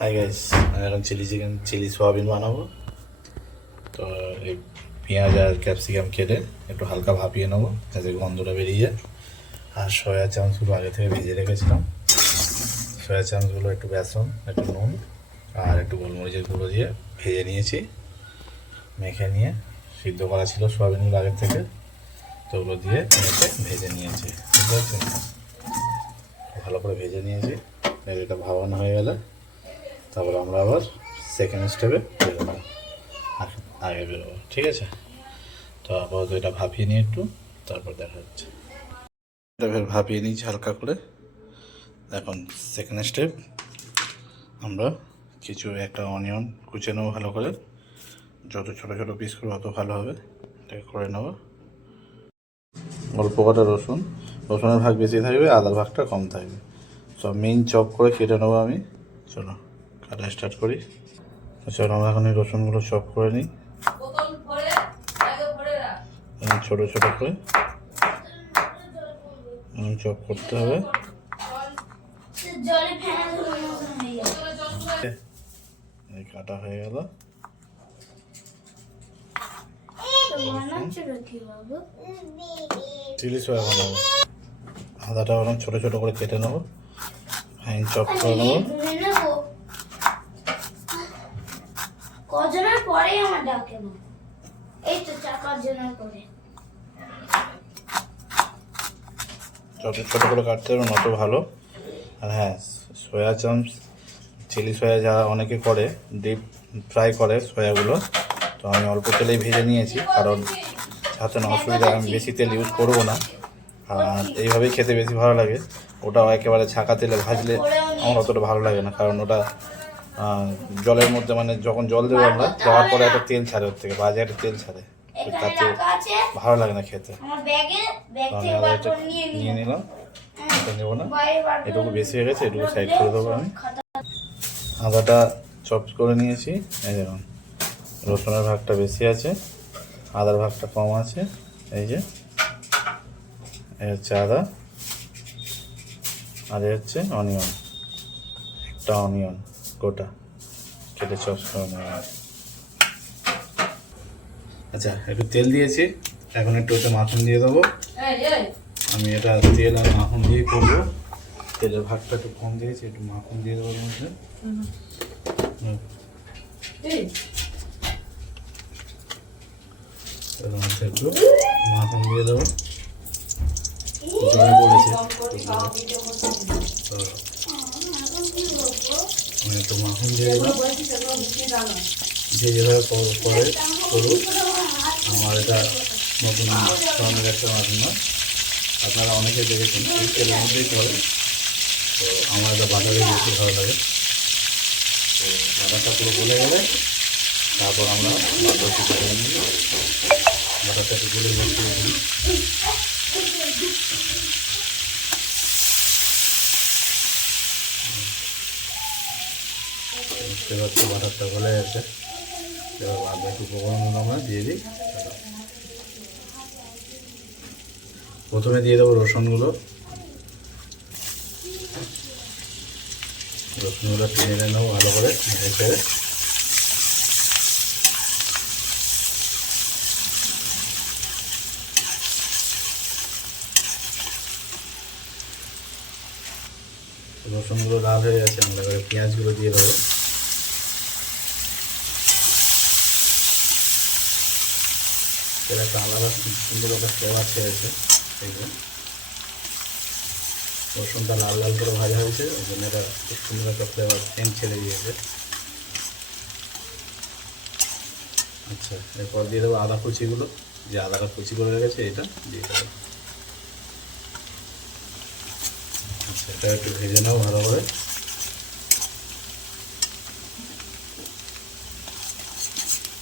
Hi guys, আমি এখন chilli soybean বানাবো। তো এই পেঁয়াজ আর ক্যাপসিকাম কেটে একটু হালকা ভাপিয়ে নেবো যাতে গন্ধটা বেরিয়ে যায়। আর সয়া চাংসগুলো আগে থেকে ভেজে রেখেছিলাম। সয়া চাংসগুলো একটু বেসন, একটু নুন আর একটু গোলমরিচের গুঁড়ো দিয়ে ভেজে নিয়েছি। মেখে নিয়ে সিদ্ধ করা ছিল সোয়াবিনগুলো আগের থেকে, তো ওগুলো দিয়ে ভেজে নিয়েছি। ঠিক আছে, ভালো করে ভেজে নিয়েছি। এটা ভাবানো হয়ে গেলে তারপর আমরা আবার সেকেন্ড স্টেপে বেরোবো, আগে বেরোবো। ঠিক আছে, তো আপাতত এটা ভাপিয়ে নিয়ে একটু, তারপর দেখা যাচ্ছে। এটা ফের ভাপিয়ে নিয়েছি হালকা করে। এখন সেকেন্ড স্টেপ, আমরা একটা অনিয়ন কুচে নেবো ভালো করে। যত ছোটো ছোটো পিস করবো অত ভালো হবে। এটাকে করে নেবো। অল্প কটা রসুনের ভাগ বেশি থাকবে, আদার ভাগটা কম থাকবে। সব মেইন চপ করে কেটে নেবো আমি। চলো কাটা স্টার্ট করি। চলো আমরা এখন এই রসুনগুলো চপ করে নিই, ছোটো ছোটো করে চপ করতে হবে। কাটা হয়ে গেল। চিলি সয়া বানাবো। আদাটা ওরকম ছোটো ছোটো করে কেটে নেবো, ফাইন চপ করে নেবো। কজনের পরে আমার ডাকে না, এই তো 4-5 জনের পরে। যত ছোটো করে কাটতে হবে তত ভালো। আর হ্যাঁ, সয়া চাংস চিলি সয়া যা অনেকে করে ডিপ ফ্রাই করে সয়াগুলো, তো আমি অল্প তেলেই ভেজে নিয়েছি, কারণ যাতে না অসুবিধা, আমি বেশি তেল ইউজ করবো না। আর এইভাবেই খেতে বেশি ভালো লাগে। ওটাও একেবারে ছাঁকা তেলে ভাজলে আমার অতটা ভালো লাগে না, কারণ ওটা জলের মধ্যে, মানে যখন জল দেবো আমরা দেওয়ার পরে একটা তেল ছাড়ে, ওর থেকে বাজে একটা তেল ছাড়ে, তাতে ভালো লাগে না খেতে। আমি আদাটা নিয়ে নিলাম, এটা নেবো না, এটুকু বেশি হয়ে গেছে, এটুকু সাইড করে দেবো আমি। আদাটা চপ করে নিয়েছি। এই দেখুন, রসুনের ভাগটা বেশি আছে, আদার ভাগটা কম আছে। এই যে এই হচ্ছে আদা, আর এই হচ্ছে অনিয়ন। একটা অনিয়ন গোটা কেটে চপ করে নেওয়া। আচ্ছা, একটু তেল দিয়েছি, এখন একটু ওটা মাখন দিয়ে দেবো। আমি এটা তেল আর মাখন দিয়ে করবো। তেলের ভাগটা একটু কম দিয়েছি, একটু মাখন দিয়ে দেবো ওর মধ্যে। একটু মাখন দিয়ে দেবো, জলে পড়েছে আমি একটু মাখন দিয়ে দেবো। যে যেভাবে করে করুন, আমার এটা নতুন ধরনের একটা রান্না। আপনারা অনেকে দেখেছেন এই তেলের মধ্যেই করে, তো আমার এটা বাজারে বেশি ভালো লাগে। তো বাজারটা পুরো গলে গেলে তারপর আমরা বাটারটা করে নিই। বাটারটা একটু গলে মিশিয়ে দিই। এবার তো বাটারটা গলে গেছে, এবার বাদ বাকি উপকরণগুলো আমরা দিয়ে দিই। প্রথমে দিয়ে দেবো রসুনগুলো টেনে নেবো ভালো করে ভেজে। রসুনগুলো লাল হয়ে গেছে, আমরা এবারে পেঁয়াজগুলো দিয়ে দেবো। এর একটা আলাদা সুন্দর একটা ফ্লেভার ছেড়েছে। দেখবেন রসুনটা লাল লাল করে ভাজা হয়েছে, ওই জন্য এটা খুব সুন্দর একটা ফ্লেভার সেন্ট ছেড়ে দিয়েছে। আচ্ছা, এরপর দিয়ে দেবো আদা কুচিগুলো, যে আদাটা কুচি করে রেখেছে এটা দিয়ে দেবো। আচ্ছা, এটা একটু ভেজে নেবো ভালো করে।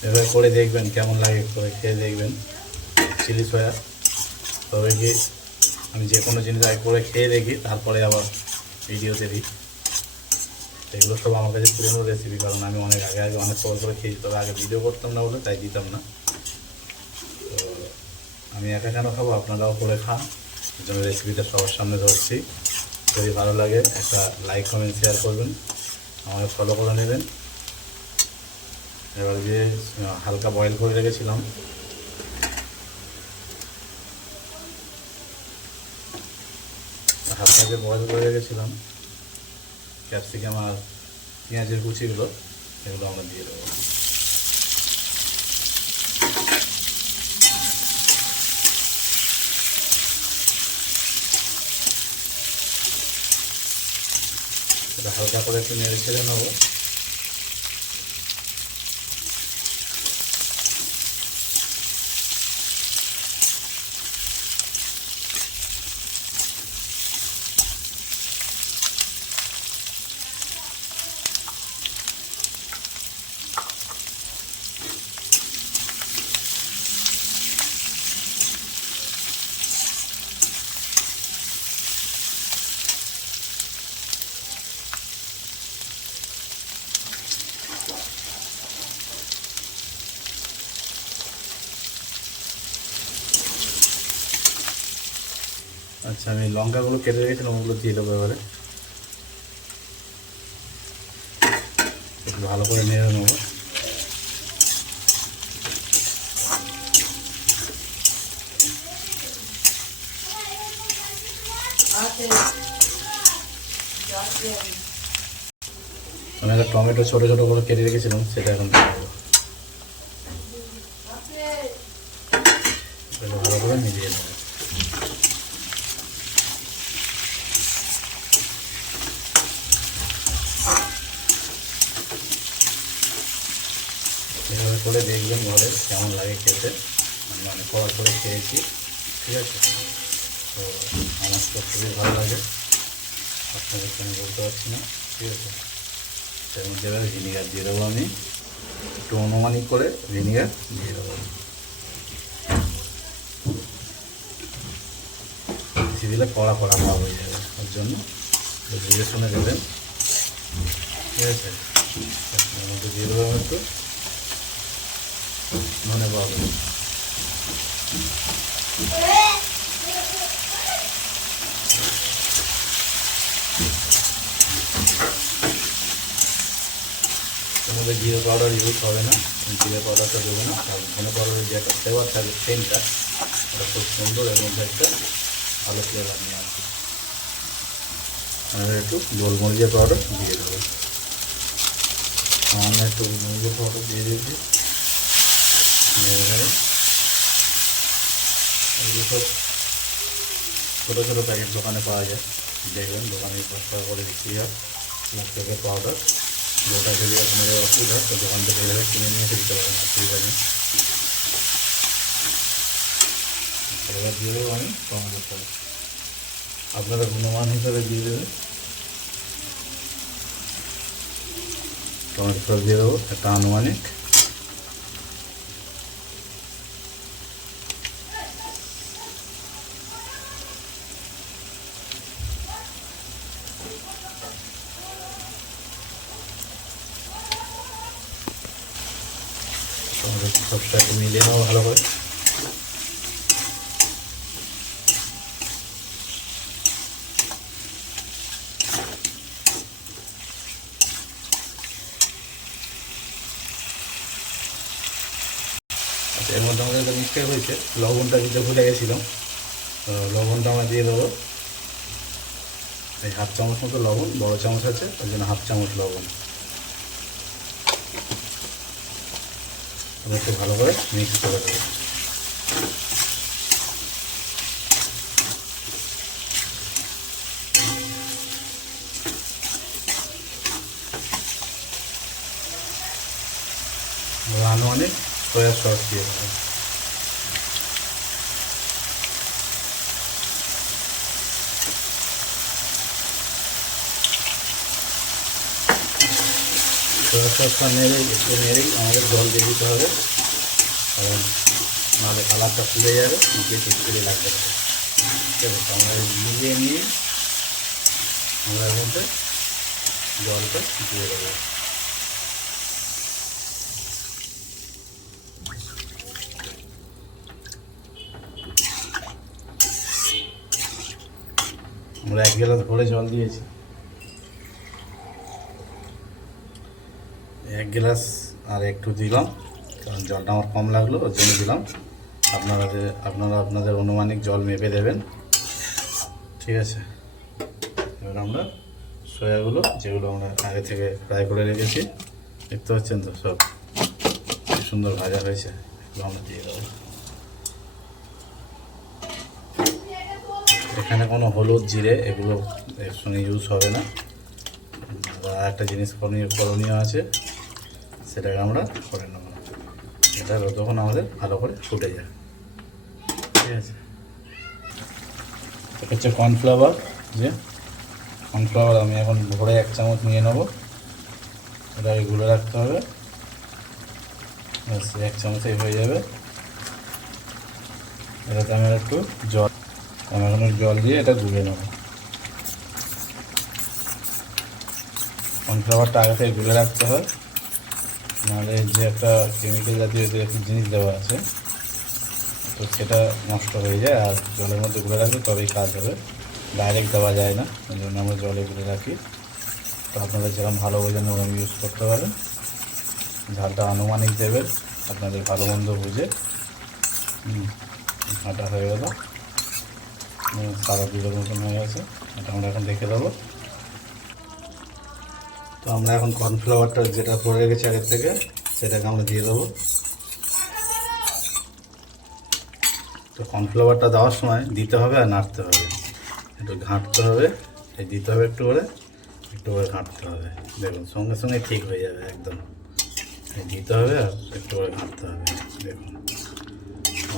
এভাবে করে দেখবেন কেমন লাগে, করে খেয়ে দেখবেন চিলি সয়া। তবে কি আমি যে কোনো জিনিস আগে করে খেয়ে দেখি, তারপরে আবার ভিডিওতে দিই। এগুলো সব আমার কাছে পুরনো রেসিপি, কারণ আমি অনেক আগে অনেক সবাই করে খেয়েছি, তবে আগে ভিডিও করতাম না বলে তাই দিতাম না। তো আমি একা কেন খাবো, আপনারাও করে খান, এই জন্য রেসিপিটা সবার সামনে ধরছি। যদি ভালো লাগে একটা লাইক কমেন্ট শেয়ার করবেন, আমাকে ফলো করে নেবেন। এবার যে হালকা বয়েল করে রেখেছিলাম হালকা যে বয়েল করে রেখেছিলাম ক্যাপসিকাম আর পেঁয়াজের কুচিগুলো, এগুলো আমরা দিয়ে দেবো। এটা হালকা করে একটু নেড়ে ছেড়ে নেবো। আচ্ছা, আমি লঙ্কাগুলো কেটে রেখেছিলাম, ওগুলো দিয়ে দেবো। এবারে একটু ভালো করে নেড়ে নেবো। আমি একটা টমেটো ছোটো ছোটো করে কেটে রেখেছিলাম, সেটা এখন দিয়ে দেবো। ভালো করে মিলিয়ে নেবো। এভাবে করে দেখবেন ঘরে কেমন লাগে খেতে। মানে করার করে খেয়েছি, ঠিক আছে। তো আমার তো খুবই ভালো লাগে, আপনাদেরকে আমি বলতে পারছি না, ঠিক আছে। তার মধ্যে এবার ভিনিগার দিয়ে দেবো। আমি একটু অনুমানিক করে ভিনিগার দিয়ে দেবো। বেশি দিলে কড়া কড়া ভাব হয়ে যাবে, ওর জন্য বুঝে শুনে দেবেন, ঠিক আছে। এর মধ্যে দিয়ে দেবো একটু ধনে পাতা। তোমাদের জিরে পাউডার ইউজ হবে না, জিরে পাউডারটা দেবো না। আর ধনে পাউডারের যে একটা ফ্লেভার থাকে, সেন্টটা ওটা খুব সুন্দর, এর মধ্যে একটা ভালো ফ্লেভার নিয়ে আসবে। আর একটু গোলমরিচের পাউডার দিয়ে দেবো। সামান্য একটু গোলমরিচের পাউডার দিয়ে দিয়েছি। এগুলো সব ছোটো ছোটো প্যাকেট দোকানে পাওয়া যায়, দেখবেন দোকানে 10 টাকা করে বিক্রি হয় প্যাকেট পাউডার। যেটা যদি আপনাদের অসুবিধা হয় তো দোকান থেকে এভাবে কিনে নিয়ে এসে দিতে পারেন, অসুবিধা নেই। এবার দিয়ে দেবো আমি টমেটো সস, আপনারা গুণমান হিসাবে দিয়ে দেবেন। টমেটো সস দিয়ে দেবো একটা আনুমানিক। টমেটো সসটা একটু মিলিয়ে নেবো ভালো করে। এর মধ্যে আমাদের একটা মিস্টেক হয়েছে, লবণটা দিতে ভুলে গেছিলাম। তো লবণটা আমরা দিয়ে দেবো। এই 1/2 চামচ মতো লবণ, বড় চামচ আছে ওই জন্য 1/2 চামচ লবণ। একটু ভালো করে মিক্স করে দেবো। আনুমানিক সয়া সস দিয়ে দেবো। সয়া সসটা একটু নেড়েই আমাদের জল দিয়ে দিতে হবে, কারণ নাহলে কালারটা ফুলে যাবে, মুখে চিটচিটে লাগতে পারে, ঠিক আছে। তো আমরা মিলিয়ে নিয়ে আমরা এর মধ্যে জলটা দিয়ে দেবো। আমরা 1 গ্লাস ভরে জল দিয়েছি। 1 গ্লাস আর একটু দিলাম, কারণ জলটা আমার কম লাগলো ওর জন্য দিলাম। আপনারা আপনাদের অনুমানিক জল মেপে দেবেন, ঠিক আছে। এবার আমরা সয়াগুলো, যেগুলো আমরা আগে থেকে ফ্রাই করে রেখেছি, দেখতে পাচ্ছেন তো সব কি সুন্দর ভাজা হয়েছে, এগুলো আমরা দিয়ে দেবো। এখানে কোনো হলুদ জিরে এগুলো এর সঙ্গে ইউজ হবে না। আর একটা জিনিস করণীয় আছে, সেটাকে আমরা করে নেব। এটা যতক্ষণ আমাদের ভালো করে ফুটে যায়, ঠিক আছে। এটা হচ্ছে কর্নফ্লাওয়ার, যে কর্নফ্লাওয়ার আমি এখন ভরে 1 চামচ নিয়ে নেবো। এটাকে গুলে রাখতে হবে, 1 চামচেই হয়ে যাবে। এটাতে আমি একটু জল দিয়ে এটা গুলে নেব। কর্নফ্লাওয়ারটা আগে থেকে গুলে রাখতে হয়, নাহলে যে একটা কেমিক্যাল জাতীয় যে একটা জিনিস দেওয়া আছে, তো সেটা নষ্ট হয়ে যায়। আর জলের মধ্যে গুলে রাখলে তবেই কাজ হবে, ডাইরেক্ট দেওয়া যায় না, ওই জন্য আমরা জলে গুলে রাখি। তো আপনারা যেরকম ভালো বোঝেন ওরকম ইউজ করতে পারেন। ঝালটা আনুমানিক দেবেন আপনাদের ভালো মন্দ বুঝে। ঘাটা হয়ে গেল, সাদা দুধের মতন হয়ে গেছে, এটা আমরা এখন দেখে দেবো। তো আমরা এখন কর্নফ্লাওয়ারটা যেটা করে রেখেছি আগের থেকে, সেটাকে আমরা দিয়ে দেবো। তো কর্নফ্লাওয়ারটা দেওয়ার সময় দিতে হবে আর নাড়তে হবে, একটু ঘাঁটতে হবে, এই দিতে হবে একটু করে ঘাঁটতে হবে। দেখুন সঙ্গে সঙ্গে ঠিক হয়ে যাবে একদম। এই দিতে হবে আর একটু করে ঘাঁটতে হবে, দেখুন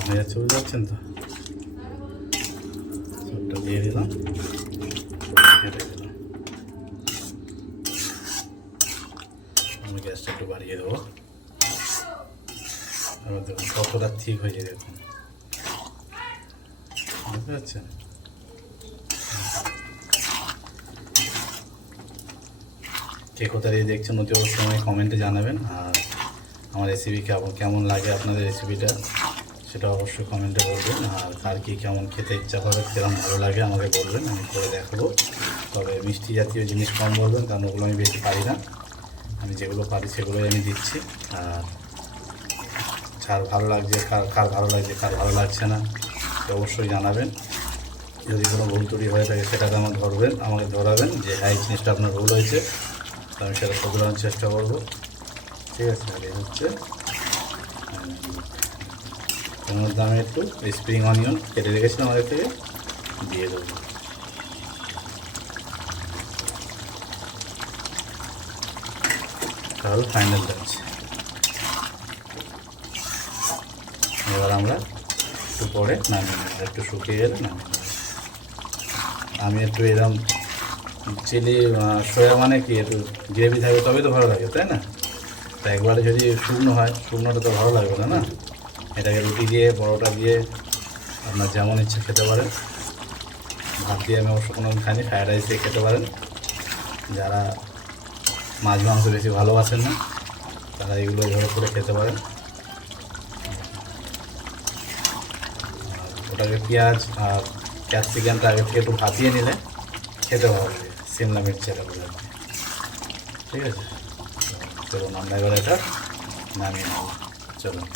হয়ে যাচ্ছে, বুঝতে পারছেন তো। সবটা দিয়ে দিলাম, কেটে দিলাম। আমি গ্যাসটা একটু বাড়িয়ে দেবো। এবার দেখুন কতটা ঠিক হয়েছে, দেখুন, বুঝতে পারছেন। কে কোথা দিয়ে দেখছেন অতি অবশ্যই আমাকে কমেন্টে জানাবেন। আর আমার রেসিপি কেমন লাগে আপনাদের রেসিপিটা, সেটা অবশ্যই কমেন্টে বলবেন। আর কার কী কেমন খেতে ইচ্ছা করে, কেমন ভালো লাগে আমাকে বলবেন, আমি করে দেখাবো। তবে মিষ্টি জাতীয় জিনিস কম বলবেন, কারণ ওগুলো আমি বেশি পারি না। আমি যেগুলো পারি সেগুলোই আমি দিচ্ছি। আর কার ভালো লাগছে, কার ভালো লাগছে, কার ভালো লাগছে না, তো অবশ্যই জানাবেন। যদি কোনো ভুল ত্রুটি হয়ে থাকে সেটাকে আমাকে ধরাবেন যে হ্যাঁ এই জিনিসটা আপনার ভুল হয়েছে, তো আমি সেটা শুধরানোর চেষ্টা করবো, ঠিক আছে। আর এই হচ্ছে এর মধ্যে আমি একটু স্প্রিং অনিয়ন কেটে রেখেছিলাম আমাদের থেকে দিয়ে দেবো। তাহলে ফাইনাল যাচ্ছে। এবার আমরা একটু পরে নামিয়ে নেব, একটু শুকিয়ে গেলে নামিয়ে নেব। আমি একটু এরকম চিলি সয়া মানে কি একটু গ্রেভি থাকে তবেই তো ভালো লাগে, তাই না? তা একবারে যদি শুকনো হয়, শুকনোটা তো ভালো লাগবে না। এটাকে রুটি দিয়ে, পরোটা দিয়ে আপনার যেমন ইচ্ছে খেতে পারেন। ভাত দিয়ে আমি অবশ্য কোনো খাইনি, ফ্রায়েড রাইস দিয়ে খেতে পারেন। যারা মাছ মাংস বেশি ভালোবাসেন না, তারা এগুলো এভাবে করে খেতে পারেন। ওটাকে পেঁয়াজ আর ক্যাপসিকামটা আগে থেকে একটু ভাপিয়ে নিলে খেতে ভালো লাগে, সিমলা মির্চের করে আর কি, ঠিক আছে। চলুন আমরা এবার এটা নামিয়ে নেব, চলুন।